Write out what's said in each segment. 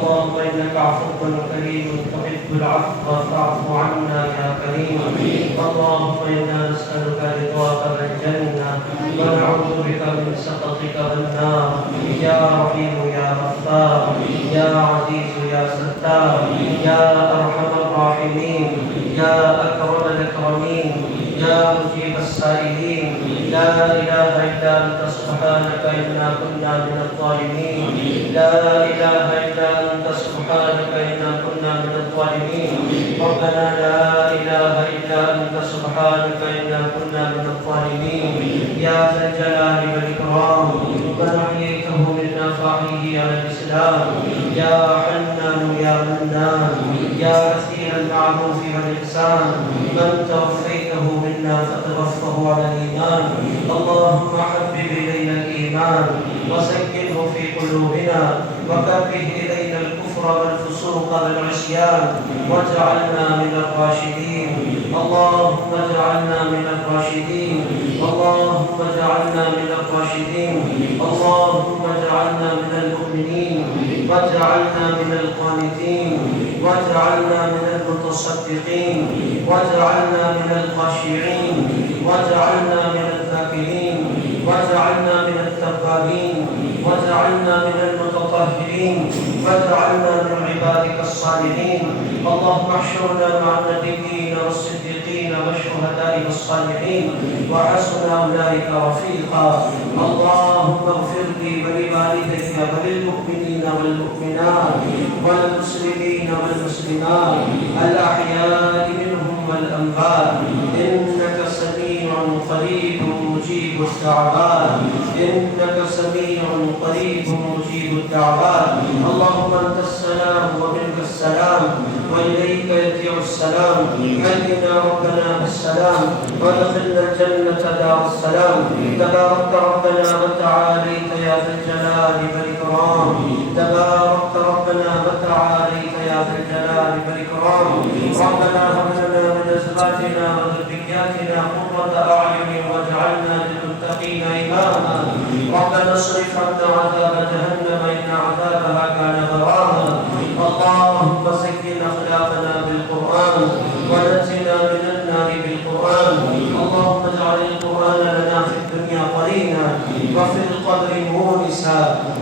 اللهم إنك عفو كريم تحب العفو فاعف عنا يا كريم. اللهم إنا نسألك رضاك والجنة ونعوذ بك من سخطك والنار. يا رحيم يا غفار يا عزيز يا ستار يا أرحم الراحمين يا أكرم الأكرمين يا مجيب السائلين. لا إله إلا أنت سبحانك إنا كنا من الظالمين. لا إله إلا أنت سبحانك إنا كنا من الظالمين. ربنا لا إله إلا أنت سبحانك إنا كنا من الظالمين. يا ذا الجلال والإكرام من أحييته منا فأحيه على الإسلام. يا حنان يا منان يا كثير المعروف والإحسان من توفيته منا فتوفه على الإيمان. اللهم حبب إلينا الإيمان وسكنه في قلوبنا وكره إلينا الكفر والفسوق والعصيان واجعلنا من الراشدين. اللهم اجعلنا من الراشدين. اللهم اجعلنا من الراشدين. اللهم اجعلنا من المؤمنين واجعلنا من القانتين واجعلنا من المتصدقين واجعلنا من الخاشعين واجعلنا من الذاكرين واجعلنا من التوابين واجعلنا من المتطهرين واجعلنا من عبادك الصالحين. اللهم احشرنا مع النبيين والصديقين والشهداء والصالحين وحسن أولئك رفيقا. اللهم اغفر لي ولوالدي وللمؤمنين والمؤمنات والمسلمين والمسلمات الأحياء منهم والأموات إنك سميع قريب مجيب الدعوات. إنك سميع قريب مجيب الدعوات. اللهم أنت السلام ومنك السلام وإليك يرجع السلام. حينا ربنا بالسلام وادخلنا الجنة دار السلام. تبارك ربنا وتعاليت يا ذا الجلال والإكرام. تبارك ربنا وتعاليت يا ذا الجلال والإكرام. ربنا هب لنا من أزواجنا وذرياتنا قرة أعين واجعلنا للمتقين إماما. ربنا اصرف عنا عذاب جهنم إن عذابها كان غراما. اللهم زين أخلاقنا بالقرآن ونجنا من النار بالقرآن. اللهم اجعل القرآن لنا في الدنيا قرينا وفي القبر مونسا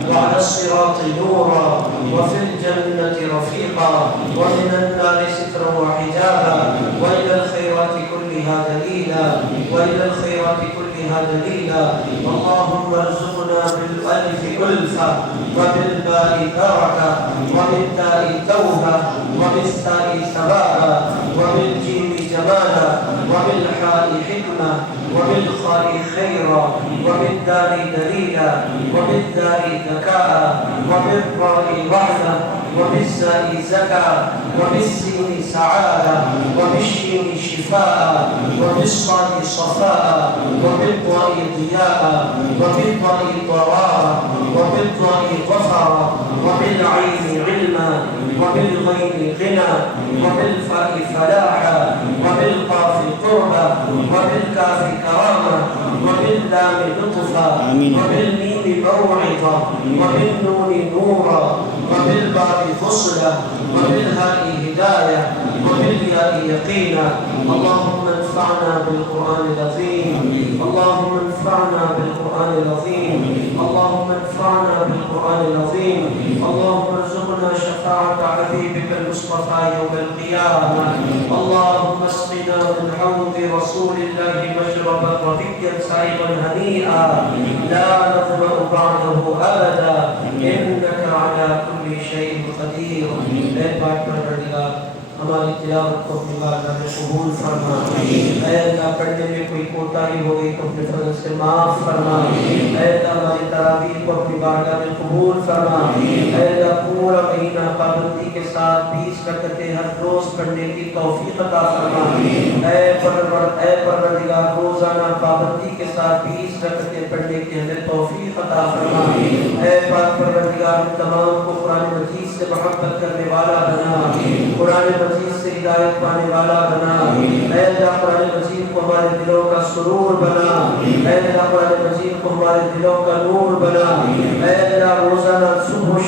وعلى الصراط نورا وفي الجنة رفيقا ومن النار سترا وحجابا وإلى الخيرات كلها دليلا وإلى الخيرات كلها دليلا. اللهم ارزقنا بالألف ألفة وبالباء بركة وبالتاء توبة وبالثاء ثبابا وبالجيم جمالا وبالحاء حكمة وبالخاء خيرا وبالدال دليلا وبالدال ذكاء وبالراء وحدة وبالزاء زكاة وبالسين سعادة وبالشين شفاء وبالصاد صفاء وبالضاء ضياء وبالضاء ضرارا وبالضاء ظفرا وبالعين علما وبالغين غنى وبالفاء فلاحا وبالقاف قربا وبالكاف كرامة وباللام لطفا وبالميم موعظة وبالنون نورا وبالباء فصلا وبالهاء هداية وبالياء يقينا. اللهم انفعنا بالقرآن العظيم. اللهم انفعنا بالقرآن العظيم. اللهم انفعنا بالقرآن العظيم. اللهم ارزقنا شفاعة حبيبك المصطفى يوم القيامة. اللهم اسقنا من حوض رسول الله مشربا رفيقا سعيدا هنيئا لا نظمأ بعده أبدا إنك على كل شيء قدير. ہماری تلاوت کو اپنی بارگاہ میں قبول فرما. اے اللہ پڑھنے میں کوئی کوتاہی ہو گئی تو اپنے فضل سے معاف فرما. اے اللہ ہماری تراویح کو اپنی بارگاہ میں قبول فرما. اے اللہ پورا مہینہ پابندی کے ساتھ 20 رکعتیں ہر روز پڑھنے کی توفیق عطا فرما. اے پروردگار روزانہ پابندی کے ساتھ 20 رکعتیں پڑھنے کی ہمیں توفیق عطا فرما. اے پاک پروردگار تمام کو قرآن مجید سے محبت کرنے والا بنا. قرآن مجید سے ہدایت پانے والا بنا. اے اللہ قرآن مجید کو ہمارے دلوں کا سرور بنا. اے اللہ قرآن مجید کو ہمارے دلوں کا نور بنا. اے اللہ روزانہ صبح و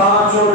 500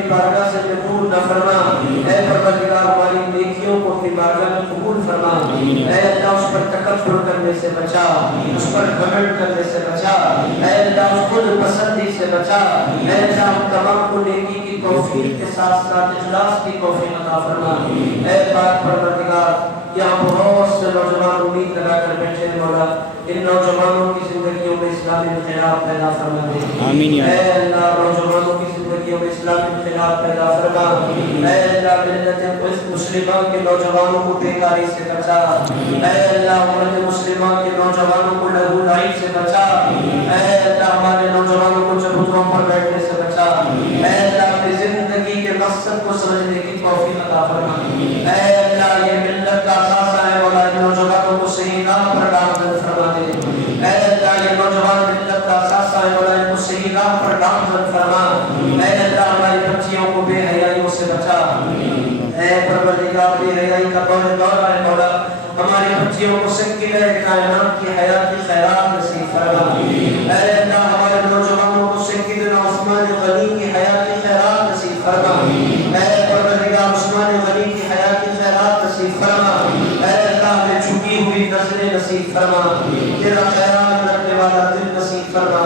اپنی بارگاہ سے دور نہ فرما اے پروردگار ہماری نیکیوں کو اپنی بارگاہ میں قبول فرما اے اللہ اس پر تکبر کرنے سے بچا اس پر گھمنڈ کرنے سے بچا اے اللہ اس خود پسندی سے بچا اے اللہ ہم تمام کو نیکی کی توفیق کے ساتھ ساتھ اخلاص کی توفیق عطا فرما اے پاک پروردگار یہاں بہت سے نوجوان امید لگا کر بیٹھے ہیں مولا ان نوجوانوں کی زندگیوں میں اسلامی انقلاب پیدا فرما دے آمین اے اللہ نوجوانوں کی زندگیوں میں اسلامی انقلاب پیدا فرما اے اللہ ملت مسلمہ کے نوجوانوں کو بیکاری سے بچا اے اللہ امت مسلمہ کے نوجوانوں کو لہو لعب سے بچا اے اللہ ہمارے نوجوانوں کو چبوتروں پر بیٹھنے سے بچا اے اللہ اپنی زندگی کے مقصد کو سمجھنے کی توفیق عطا فرما اے اللہ یہ ملت کا اثاثہ ہے مولا ان نوجوانوں کو صحیح راہ پر گامزن فرما دے اے اللہ یہ نوجوان ملت کا اثاثہ ہے مولا ان کو صحیح راہ پر گامزن فرما اے اللہ ہماری بچیوں کو بے حیائیوں سے بچا اے پروردگار بے حیائی کا دور ہے مولا ہماری بچیوں کو سکینہ کائنات کی حیات کی خیرات نصیب فرما اے اللہ ہمارے نوجوانوں کو سیدنا عثمان غنی کی حیات کی خیرات نصیب فرما اے پروردگار عثمان غنی کی حیات کی خیرات نصیب فرما اے اللہ ہمیں جھکی ہوئی نظریں نصیب فرما تیرا خیال رکھنے والا دل نصیب فرما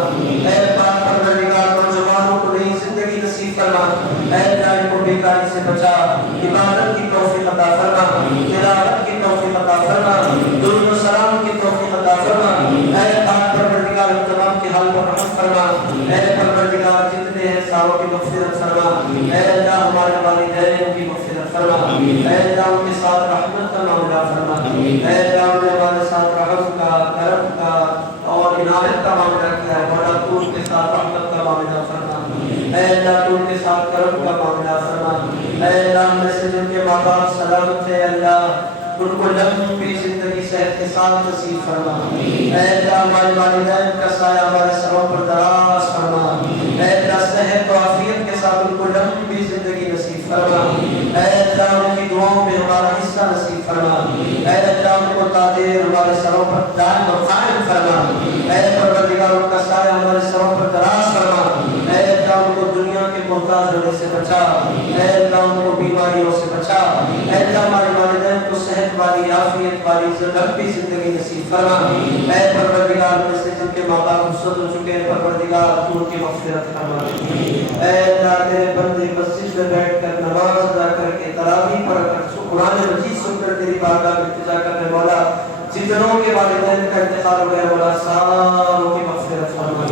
اے پاک پروردگار نوجوانوں کو نئی زندگی نصیب فرما اے اللہ ان کو بیکاری سے بچا عبادت کی توفیق عطا فرما تلاوت کی توفیق عطا فرما درود و سلام کی توفیق عطا فرما اے پاک پروردگار تمام کے حال پر رحم فرما اے پروردگار جتنے ہیں ساروں کی مغفرت فرما اے اللہ ہمارے والدین کی مغفرت فرما اے اللہ ان کے ساتھ رحمت کا معاملہ فرما اے اللہ ان نے ہمارے ساتھ رحم کا کرم کا اور عنایت کا معاملہ کیا ہے مولا تو ان کے ساتھ رحمت کا معاملہ فرما اے اللہ تو ان کے ساتھ کرم کا معاملہ فرما اے اللہ ہم سے جن کے ماں باپ سلامت ہے اللہ ان کو لمبی زندگی صحت کے ساتھ نصیب فرما اے اللہ ہمارے والدین کا سایہ ہمارے سروں پر دراز فرما اے اللہ صحت و عافیت کے ساتھ ان کو لمبی زندگی نصیب فرما اے اللہ ان کی دعاؤں میں ہمارا حصہ نصیب فرما اے اللہ ان کو تادیر ہمارے سروں پر دائم و قائم فرما اے پروردگار ان کا سایہ ہمارے سروں پر دراز فرما اے اللہ ان کو دنیا کے محتاج ہونے سے بچا اے اللہ ان کو بیماریوں سے بچا اے اللہ ہمارے والدین کو صحت والی عافیت والی لمبی زندگی نصیب فرما اے پروردگار میں سے جن کے ماں باپ رخصت ہو چکے ہیں پروردگار تو ان کی مغفرت فرما اے اللہ تیرے بندے مسجد میں بیٹھ کر نماز ادا کر کے تراویح پڑھ کر قرآن مجید سن کر تیری بارگاہ میں التجا کرنے مولا جتنوں کے والدین کا انتقال ہو گیا مولا ساروں کی مغفرت فرما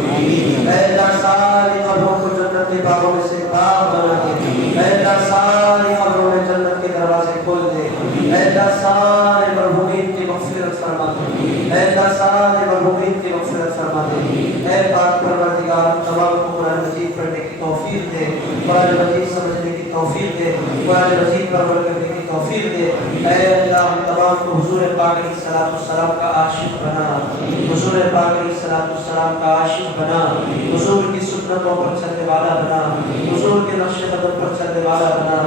اے اللہ ساری قبروں کو جنت کے باغوں میں سے باغ بنا دے اے اللہ ساری قبروں میں جنت کے دروازے کھول دے اے اللہ سارے مرحومین کی مغفرت فرما دے اے اللہ سارے مرحومین کی مغفرت فرما دے اے پاک پروردگار تمام کو قرآن مجید پڑھنے کی توفیق دے قرآن مجید سمجھنے کی توفیق دے قرآن مجید پر عمل کرنے کی توفیق دے اے اللہ ہم تمام کو حضور پاک علیہ الصلوۃ والسلام کا عاشق بنا حضور پاک علیہ الصلوۃ والسلام کا عاشق بنا حضور کی سنتوں پر چلنے والا بنا حضور کے نقش قدم پر چلنے والا بنا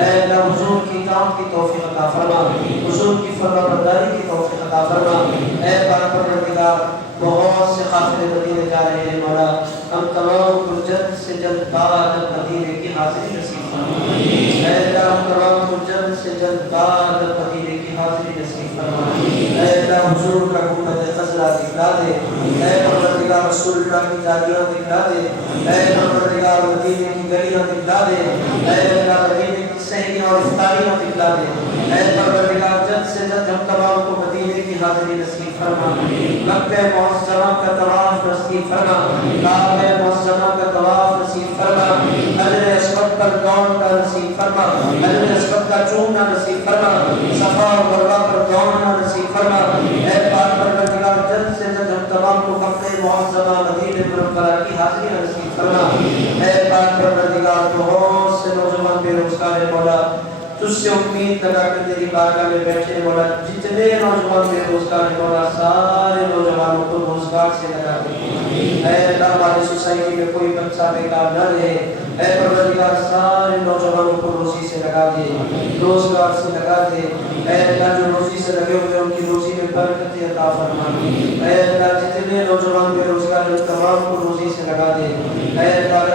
اے اللہ حضور کی اطاعت کی توفیق عطا فرما حضور کی فرما برداری کی توفیق عطا فرما اے پاک پروردگار بہت سے قافلے مدینے جا رہے ہیں مولا ہم تمام کو جلد سے جلد بعد مدینے کی حاضری نصیب فرما اے اللہ ہم تمام کو جلد سے جلد بعد مدینے کی حاضری نصیب فرما اے اللہ حضور کا گنبد خضرا دکھلا دے اے پروردگار رسول اللہ کی جالیاں دکھلا دے اے پروردگار مدینے کی گلیاں دکھلا دے اے اللہ مدینے کی سحریاں اور افطاریاں دکھلا دے اے پروردگار جلد سے جلد ہم تمام کو مدینے کی حاضری نصیب فرما مکہ معظمہ کا طواف نصیب فرما کعبہ معظمہ کا طواف نصیب فرما حجر اسود پر دوڑنا نصیب فرما حجر اسود کا چومنا نصیب فرما صفا اور مروہ پر دوڑنا نصیب فرما اے پاک پروردگار جلد سے جلد ہم تمام کو مکہ معظمہ مدینہ منورہ کی حاضری نصیب فرما اے پاک پروردگار بہت سے نوجوان بے روزگار ہیں مولا تجھ سے امید لگا کر تیری بارگاہ میں بیٹھے مولا جتنے نوجوان بے روزگار ہیں مولا سارے نوجوانوں کو روزگار سے لگا دے اے اللہ ہماری سوسائٹی میں کوئی بچہ بیکار نہ رہے اے پروردگار سارے نوجوانوں کو روزی سے لگا دے روزگار سے لگا دے اے اللہ جو روزی سے لگے ہوئے ان کی روزی میں برکت عطا فرما اے اللہ جتنے نوجوان بے روزگار ہیں تمام کو روزی سے لگا دے اے اللہ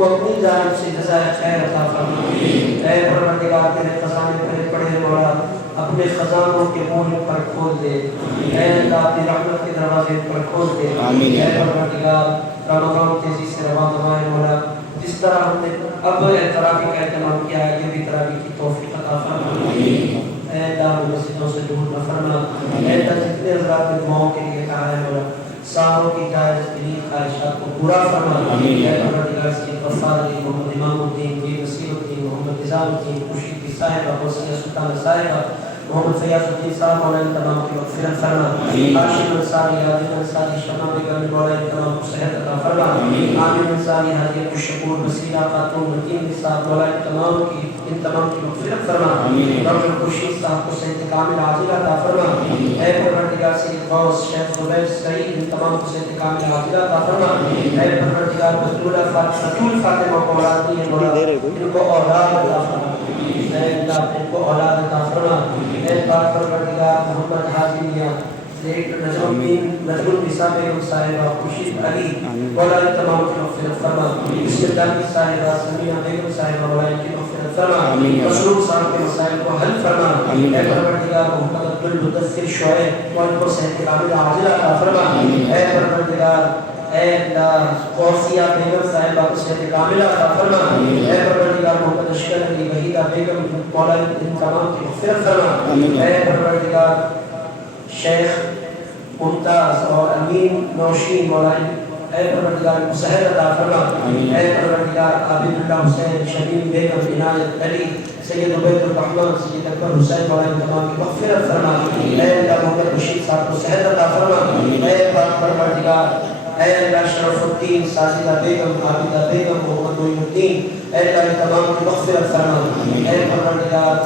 کو اپنی جانب سے جزائے خیر عطا فرما اے پروردگار تیرے خزانے بھرے پڑے ہیں مولا اپنے خزانوں کے منہ پر کھول دے اے اللہ اپنی رحمت کے دروازے پر کھول دے اے پروردگار رمضان تیزی سے رواں ہوائے مولا جس طرح ہم نے اب تراویح کا اہتمام کیا ہے یہ بھی تراویح کی توفیق عطا فرما اے اللہ مسجدوں سے دور نہ فرما اے اللہ جتنے حضرات نے دعاؤں کے لیے کہا ہے مولا ساروں کی جائز دینی خواہشات کو پورا فرما اے پروردگار سے غفار علی محمد امام الدین بی نصیر الدین محمد نظام الدین خورشید کی صاحبہ حسین سلطان صاحبہ محمد فیاض الدین صاحب مولا تمام کی مغفرت فرما ہاشم انصاری عادل انصاری شمع بیگم مولا تمام کو صحت عطا فرما عامر انصاری حاجی الشکور وسیلہ خاتون متین صاحب مولا تمام کی ان تمام کی مغفرت فرما ڈاکٹر خورشید صاحب کو صحت کامل عاجل عطا فرما اے پروردگار سید غوث شیخ زبیر سعید ان تمام کو صحت کامل عاجل عطا فرما اے پروردگار بطول فاطمہ کو اولاد دی مولا ان کو اولاد عطا فرما اے اللہ ان کو اولاد عطا فرما اے پاک پروردگار محمد حاجی میاں نجم النساء بیگم صاحبہ خورشید علی مولا تمام کی مغفرت فرما بسم اللہ کی صاحبہ سمیہ بیگم صاحبہ مولا کی مغفرت فرما مسلوق صاحب کے مسائل کو حل فرما اے پروردگار محمد عبد المدثر شعیب ان کو صحت کامل عاجل عطا فرما اے پروردگار اے اللہ قوسیہ بیگم صاحبہ کو صحت کامل عطا فرما اے پروردگار محمد اشکر علی وحیدہ بیگم مولا ان تمام کی مغفرت فرما اے پروردگار شیخ ممتاز اور امین نوشین مولا اے پروردگار کو صحت عطا فرما اے پروردگار عابد اللہ حسین شبیب بیگم عنایت علی سید عبید الرحمن سید اکبر حسین مولا ان تمام کی مغفرت فرما اے اللہ محمد رشید صاحب کو صحت عطا فرما اے پاک پروردگار اے اللہ شرف الدین ساجدہ بیگم عابدہ بیگم محمد معین الدین اے اللہ تمام کی مغفرت فرما اے پروردگار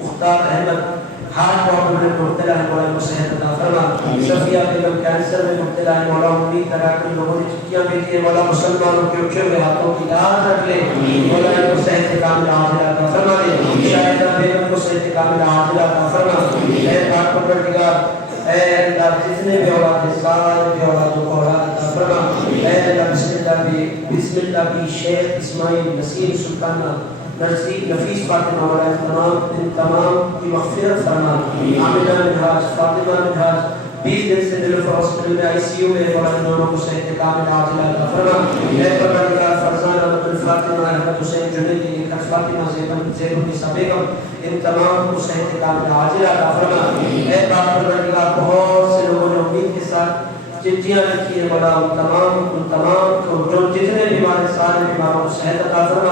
مختار احمد ہاتھ پاؤں میں مبتلا ہے مولا کو صحت عطا فرما صفیہ بیگم کینسر میں مبتلا ہے مولا امید کرا کر لوگوں نے چٹیاں بھیجی ہیں مولا مسلمانوں کے اٹھے ہوئے ہاتھوں کی لاز رکھ لے مولا کو صحت کامل عاجل عطا فرما دے شاہدہ بیگم کو صحت کامل عاجل عطا فرما اے پاک پروردگار اے اللہ جتنے بھی اولاد ہیں سارے بھی اولادوں کو اولاد عطا فرما اے اللہ بسم اللہ بھی شیخ اسماعیل نصیر سلطانہ نرسی نفیس فاطمہ مولا تمام کی مغفرت فرما عاملہ منہاج فاطمہ منہاج 20 دن سے دل ہاسپٹل میں آئی سی یو میں مولا دونوں کو صحت کامل عاجل عطا فرما اے پروردگار فرزان احمد الفاطمہ احمد حسین جنیدی نکھت فاطمہ زیب النساء بیگم ان تمام کو صحت کامل عاجل عطا فرما اے پاک پروردگار بہت سے لوگوں نے امید کے ساتھ چٹیاں لکھی ہیں مولا ان تمام کو جتنے بیمار سارے بیماروں کو صحت عطا فرما